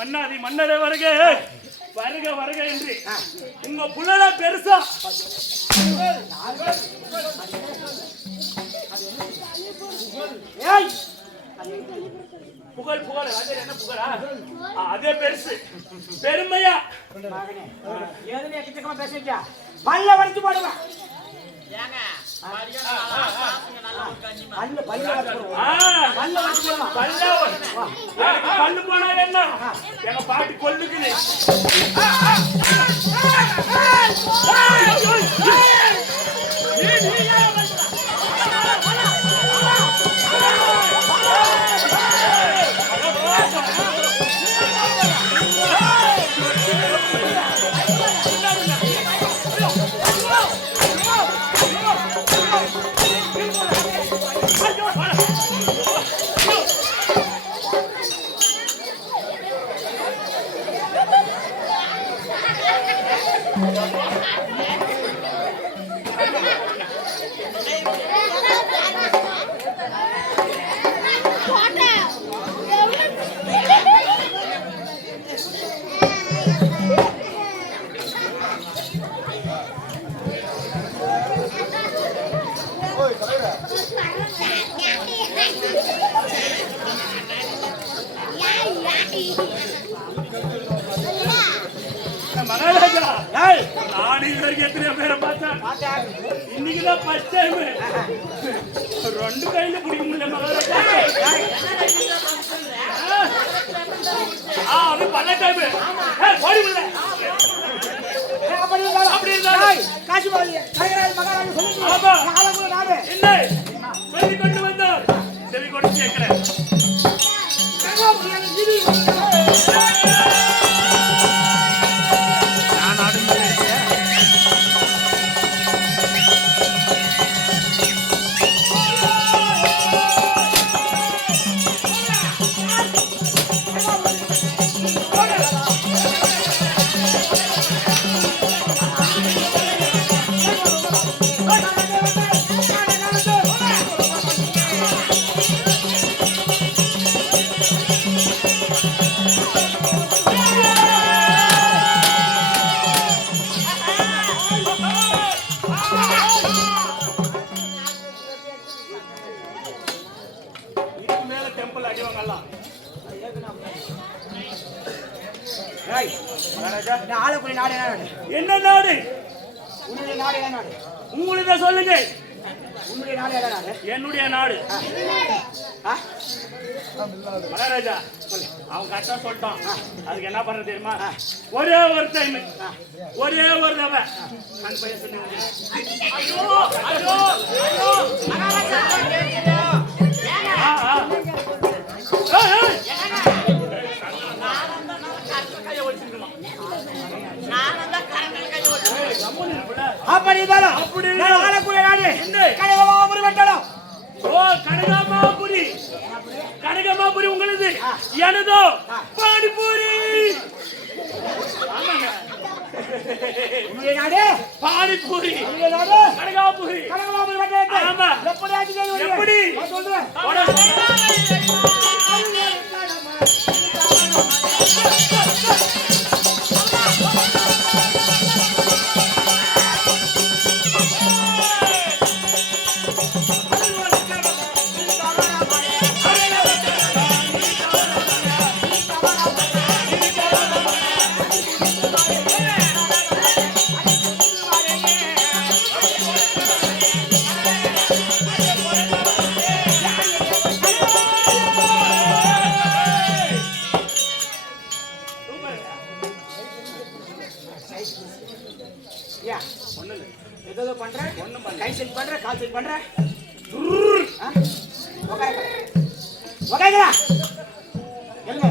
மன்னாதி மன்னரே வருக வருக வருக என்று உங்க புள்ளல பெருசா புகழ் புகழ் அது என்ன புகழா அதே பெருசு பெருமையா ஏதுல எக்கச்சக்கமா பேசிட்டா பல்ல வடிச்சு போடுவா ஏங்க பல்லு போனா என்ன எங்க பாட்டு கொல்லுக்குது மகாராஜா நான் இதுவரைக்கும் எத்தனையோ பேரை பார்த்தேன் இன்னைக்குதான் ஃபர்ஸ்ட் டைம் ரெண்டு கையில பிடிக்க முடியல மகாராஜா அது பல டைம் ஓடி முடியல அப்படி இருந்தாலும் காசு மகாராஜா சொல்லுங்க இல்லை சொல்லி கொண்டு வந்தார் செவி கொண்டு கேட்கிறேன் என்ன நாடு உங்களுடைய சொல்லுங்க என்னுடைய நாடு மகாராஜா அவன் கரெக்டா சொல்லிட்டான் அதுக்கு என்ன பண்றது தெரியுமா ஒரே ஒரு டைம் ஒரே ஒரு தடவை நான் பையன் சொன்னேன் கனகமாபுரி உங்களது எனதோ பானிபூரி பானிபூரி கனகாபுரி எப்படி ஏதோ பண்ற கை செட் பண்ற கால் செட் பண்ற ஓகேங்களா எல்ல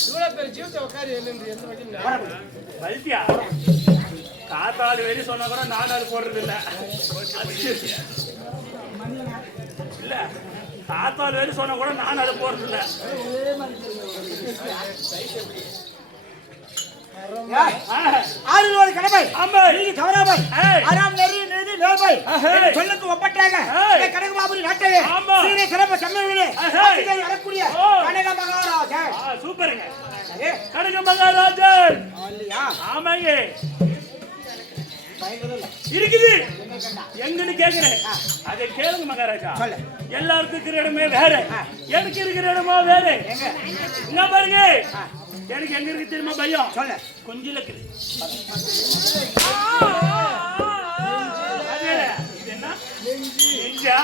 இவ்வளவு பேர் ஜீவித்த உட்காரி எல்ல எந்த வகையில பல்தியா தாத்தாள் வெறி சொன்னா கூட நான் அது போடுறது இல்ல இல்ல தாத்தாள் வெறி சொன்னா கூட நான் அது போடுறது இல்ல ஆறு கடமை ஆமா நீங்க கவராமை ஏய். ஆறாம் நெறி நீதி நேர்மை ஏய். சொல்லுக்கு ஒப்பற்றாங்க ஏய். கனகபாபுரி நாட்டையே ஆமா. சீரை சிறப்பு சம்மேளனே ஏய். வரக்கூடிய ஓ. கனக மகாராஜன் சூப்பருங்க ஏ கனக மகாராஜன் இல்லையா ஆமாங்க பயங்கரல்ல இருக்குது என்ன கண்டா எங்கன்னு கேக்குறேன் அதை கேளுங்க மகாராஜா சொல்லு எல்லாருக்கும் இருக்கிற இடமே வேற எனக்கு இருக்கிற இடமா வேற எங்க என்ன பாருங்க எனக்கு எங்க இருக்கு தெரியுமா பையன் சொல்லு கொஞ்சம் இருக்குது அது என்ன நெஞ்சா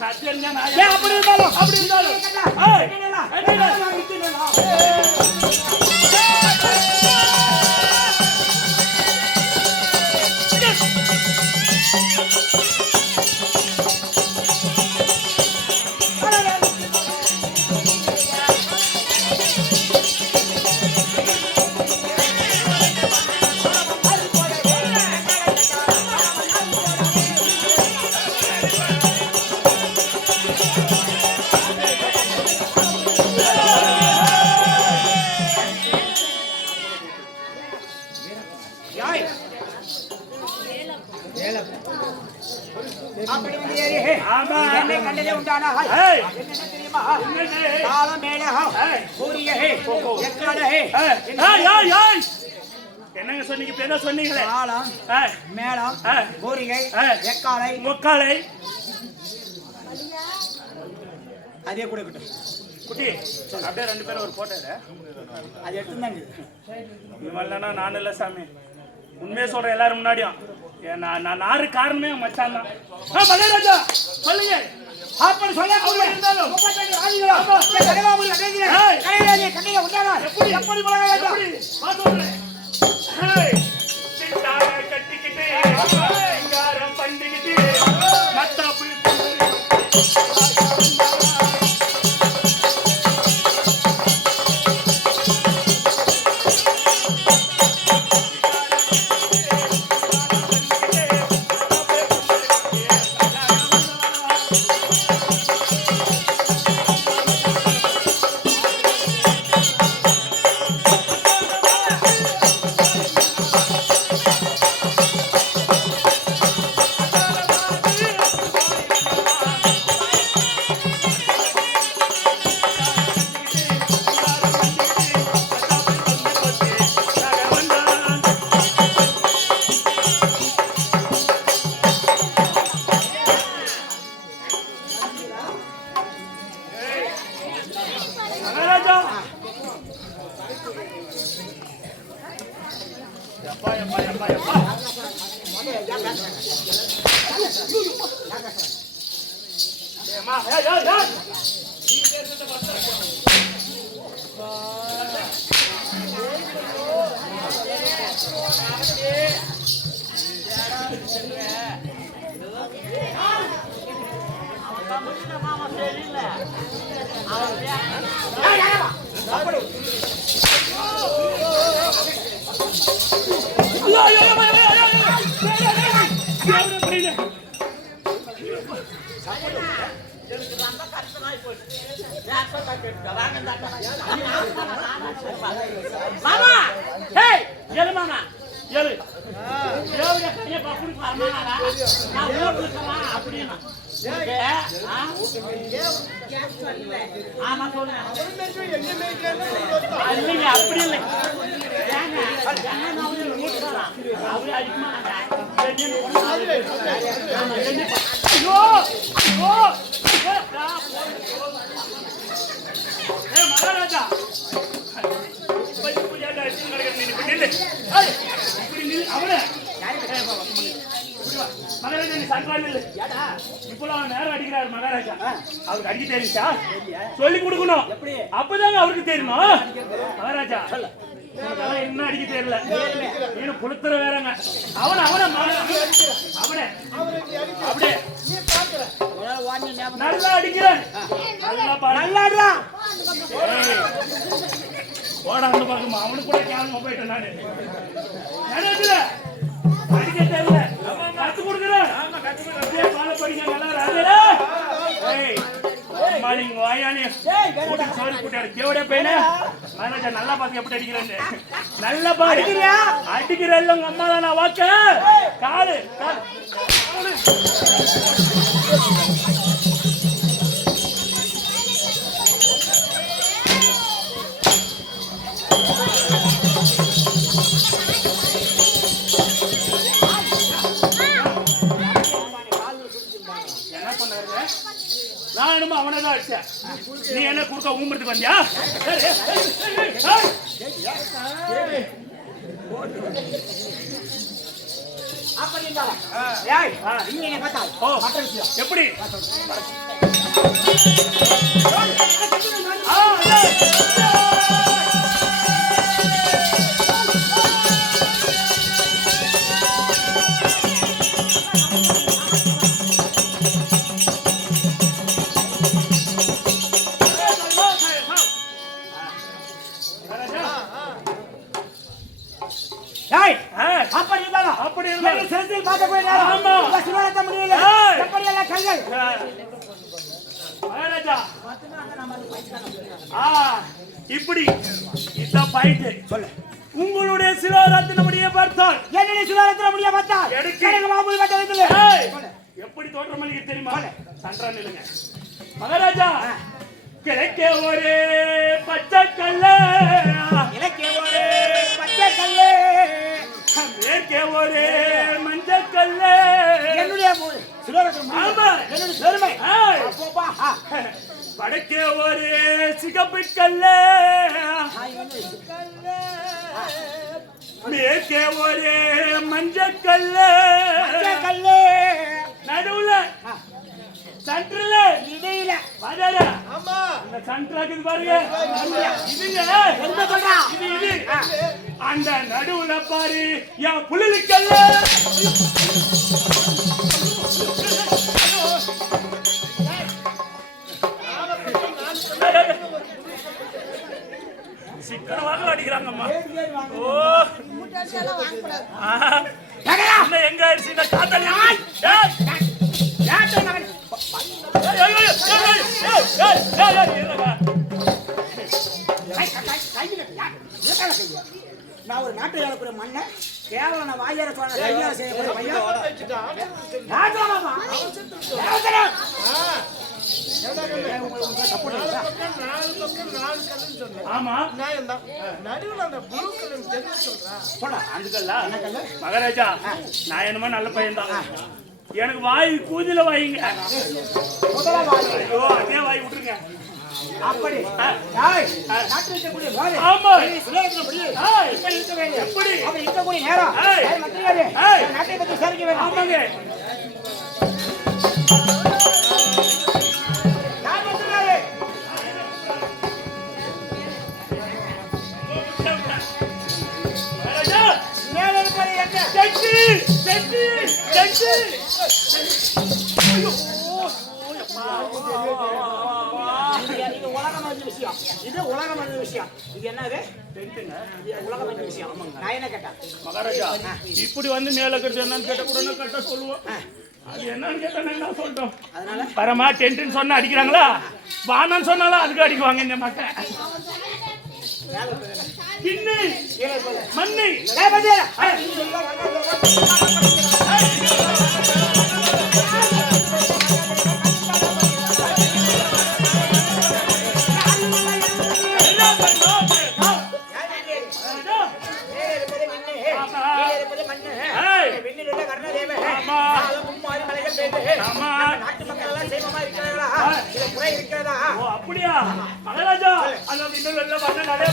சத்தியங்க ஏ அப்படி இருந்தாலும் அப்படி இருந்தாலும் ஏய், அப்படி வந்து ஏறி ஆமா. என்னை கண்டதே உண்டானா ஏய். என்ன தெரியுமா என்னது? காலம் மேலே ஏய். சூரிய எக்கால ஏய், ஏய், ஏய். என்னங்க சொன்னீங்க இப்ப என்ன சொன்னீங்களே காலம் ஏய், மேளம் ஏய். பூரிகை ஏய். எக்காலை முக்காலை அதே கொடுக்கட்டும் குட்டி அப்படியே ரெண்டு பேரும் ஒரு போட்டோ எடு. அது எடுத்துதாங்க இவன்லன்னா நானும் இல்லை சாமி உண்மையை சொல்றேன் எல்லாரும் முன்னாடியும் நான் நாரு காரணமே மச்சான் தான் மகாராஜா சொல்லுங்க அப்படி சொல்ல இருந்தாலும். கனகாபுரி கண்ணில உண்டானா எப்படி? எப்படி முழங்க வேண்டும் எப்படி? வா சொல்றேன். ஏய், சித்தார கட்டிக்கிட்டு சிங்காரம் பண்ணிக்கிட்டு மத்தாப்பு மகாராஜா எப்பா எப்பா எப்பா எப்பா ஏம்மா ஏய் ஏய் ஏய் மாமா ஹேய் ஏழு மாமா ஏழு தேவடைய கையை பப்புடி வரமானாடா நான் ஊர்ல இருக்கேன் அப்படினா ஆமா சொல்றேன் இல்லைங்க அப்படி இல்லை ஏங்க என்ன அவரு ஊட்டுறான் அவரு அடிக்குமாடா ஐயோ ஐயோ மகாராஜா மகாராஜா நீ சங்கராஜ் இல்ல இப்போ நேரம் அடிக்கிறாரு மகாராஜா அவருக்கு அடிக்க தெரியுச்சா சொல்லி கொடுக்கணும் அப்பதாங்க அவருக்கு தெரியுமா மகாராஜா உனக்கெல்லாம் என்ன அடிக்க தெரியல நீனு புளுத்துற வேறங்க அவன அவன அவனே அப்படியே நல்லா அடிக்கிறேன் நல்லா பாரு நல்லாடுறா ஓடாந்து பாக்குமா அவனுக்கு கூட கேவலமா போயிட்டேன் நானு நினைச்சுல இங்க வாயானே சோறு கூட்டாரு தேவடைய பையனே மகாராஜா நல்லா பாத்து எப்படி அடிக்கிறேன்னு நல்லா பாரு அடிக்கிறல்ல உங்க அம்மா தான் நான் வாக்க காலு என்ன பண்ணாருங்க நான் என்னமோ அவனதான் அடிச்சேன் நீ என்ன குறுக்க ஊம்புறதுக்கு வந்தியா எப்படி அப்படி இப்படி இதான் பாயிண்ட் சொல்ல உங்களுடைய சிவரத்னமுடைய பார்த்தால் என்னுடைய சிவரத்னமுடைய பார்த்தால் எனக்கு மாமூல் கட்டவில்லை எப்படி தோற்றமளிக்க தெரியுமா சன்றா நிலுங்க மகாராஜா கிழக்க ஒரு பச்சை கல்லு கிழக்க ஒரு பச்சை கல்லு மேற்கே ஒரு மஞ்சள் கல்லு என்னுடைய என்னுடைய பெருமை வடக்கே ஒரு சிகப்பு கல்லு மேற்கே ஒரு மஞ்சள் கல்லு நடுவுல சென்டர்ல இடையில பாருங்க ஆமா அந்த சென்டருக்கு பாருங்க இதுங்க என்ன சொல்றா இது அந்த நடுவுல பாரு என் புலிக்கல்ல சிக்கன வாங்க அடிக்கிறாங்கம்மா ஓ எங்க ஆயிடுச்சு இந்த காத்தல் நான் ஒரு நாட்டை ஆளக்கூடிய மண்ணை கேவலம் நான் வாயார சொல்ல கையால செய்யக்கூடிய பையன் ஆமா மகாராஜா நான் என்னமோ நல்ல பையன் தான் எனக்கு வாய் கூதில வாய்ங்க ஐயோ அதே வாய் விட்டுருங்க அப்படி ஆமா எப்படி இருக்கக்கூடிய நேரம் நாட்டை பற்றி விசாரிக்க வேண்டும் ஆமாங்க இது உலகம் விஷயம் இது என்னது உலகம் விஷயம் நான் என்ன கேட்டேன் மகாராஜா இப்படி வந்து மேல கட்டு என்னன்னு கேட்ட கூட கட்ட சொல்லுவோம் அது என்னன்னு கேட்டா என்ன சொல்லிட்டோம் அதனால பரமா டென்ட்னு சொன்னா அடிக்கிறாங்களா வானான்னு சொன்னாலும் அதுக்கு அடிக்குவாங்க இந்த மக்கள் கிண்ணி மண்ணை அப்படியா மகாராஜா அந்த நிறைய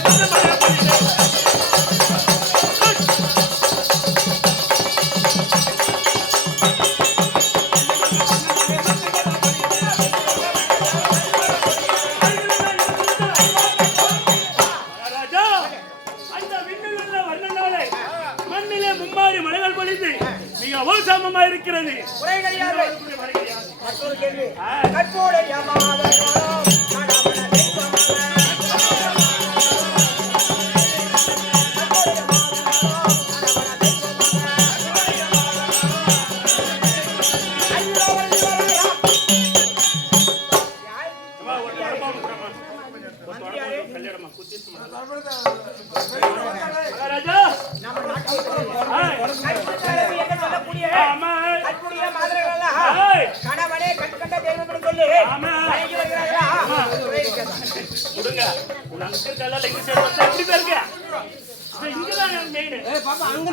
மண்ணிலே மும்மாறி மலைகள் பொழிந்து மிகவும் சமமா இருக்கிறது மற்றொரு கேள்வி கல்யாணமா குத்திட்டு மகாராஜா நம்ம நாட்டுக்கு ஏய், கற்புத்தரவு என்று சொல்லக்கூடிய ஆமா கற்புடைய மாதர்கள் எல்லாம் ஏய், கணவனே கண்கண்ட தெய்வம் என்று சொல்லி ஆமா. வணங்கி வருகிறார்களா? ஒரே கேதான். கொடுங்க உன் அங்கிள் கல்லால இங்க சேர்த்து எப்படி பேருங்க இங்கதான் மெயின் பாப்பா அங்க